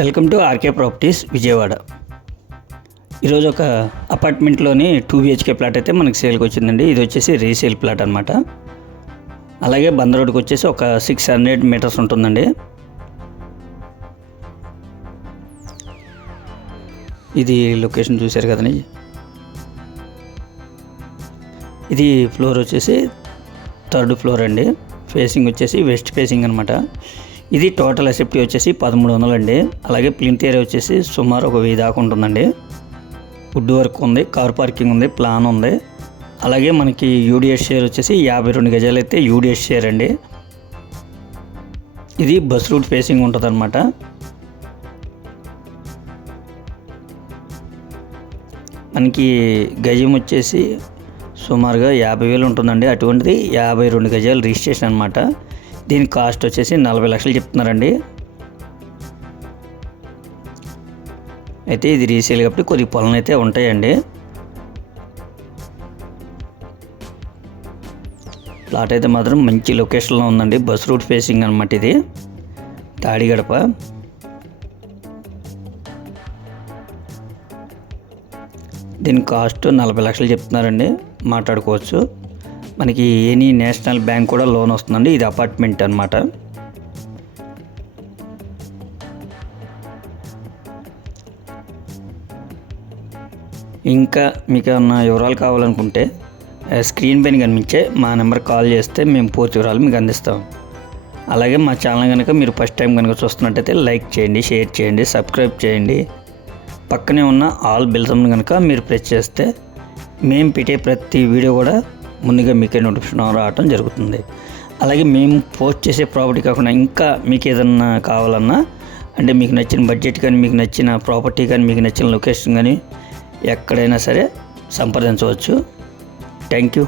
Welcome to RK properties Vijayawada. ఈరోజు ఒక అపార్ట్మెంట్లోని two BHK plot అయితే మనకి సేల్కి వచ్చిందండి. ఇది వచ్చేసి రీసేల్ ప్లాట్ అనమాట అలాగే బంద్ రోడ్కి వచ్చేసి ఒక సిక్స్ హండ్రెడ్ మీటర్స్ ఉంటుందండి. ఇది లొకేషన్ చూశారు కదండి. ఇది ఫ్లోర్ వచ్చేసి థర్డ్ ఫ్లోర్ అండి. ఫేసింగ్ వచ్చేసి వెస్ట్ ఫేసింగ్ అనమాట ఇది టోటల్ ఎసెప్టీ వచ్చేసి పదమూడు వందలు అండి అలాగే ప్లింత్ ఏరియా వచ్చేసి సుమారు ఒక వెయ్యి దాకా ఉంటుందండి. వుడ్ వర్క్ ఉంది కార్ పార్కింగ్ ఉంది ప్లాన్ ఉంది. అలాగే మనకి యూడిఎస్ షేర్ వచ్చేసి యాభై రెండు గజాలు అయితే యూడిఎస్ షేర్ అండి. ఇది బస్ రూట్ ఫేసింగ్ ఉంటుందన్నమాట. మనకి గజం వచ్చేసి సుమారుగా యాభై వేలు ఉంటుందండి. అటువంటిది యాభై రెండు గజాలు రిజిస్ట్రేషన్ అనమాట దీని కాస్ట్ వచ్చేసి నలభై లక్షలు చెప్తున్నారండి. అయితే ఇది రీసేల్ కాబట్టి కొద్ది పొలం అయితే ఉంటాయండి. ప్లాట్ అయితే మాత్రం మంచి లొకేషన్లో ఉందండి. బస్ రూట్ ఫేసింగ్ అనమాట ఇది. తాడిగడప దీని కాస్ట్ నలభై లక్షలు చెప్తున్నారండి. మాట్లాడుకోవచ్చు. మనకి ఎనీ నేషనల్ బ్యాంక్ కూడా లోన్ వస్తుందండి. ఇది అపార్ట్మెంట్ అనమాట ఇంకా మీకు ఏమన్నా వివరాలు కావాలనుకుంటే ఆ, స్క్రీన్ పైన కనిపించే మా నెంబర్ కాల్ చేస్తే మేము పూర్తి వివరాలు మీకు అందిస్తాం. అలాగే మా ఛానల్ కనుక మీరు ఫస్ట్ టైం కనుక చూస్తున్నట్టయితే లైక్ చేయండి షేర్ చేయండి సబ్స్క్రైబ్ చేయండి. పక్కనే ఉన్న ఆల్ బిల్సమ్ కనుక మీరు ప్రెస్ చేస్తే మేము పెట్టే ప్రతి వీడియో కూడా ముందుగా మీకే నోటిఫికేషన్ రావడం జరుగుతుంది. అలాగే మేము పోస్ట్ చేసే ప్రాపర్టీ కాకుండా ఇంకా మీకు ఏదన్నా కావాలన్నా అంటే మీకు నచ్చిన బడ్జెట్ కానీ మీకు నచ్చిన ప్రాపర్టీ కానీ మీకు నచ్చిన లొకేషన్ కానీ ఎక్కడైనా సరే సంప్రదించవచ్చు. Thank you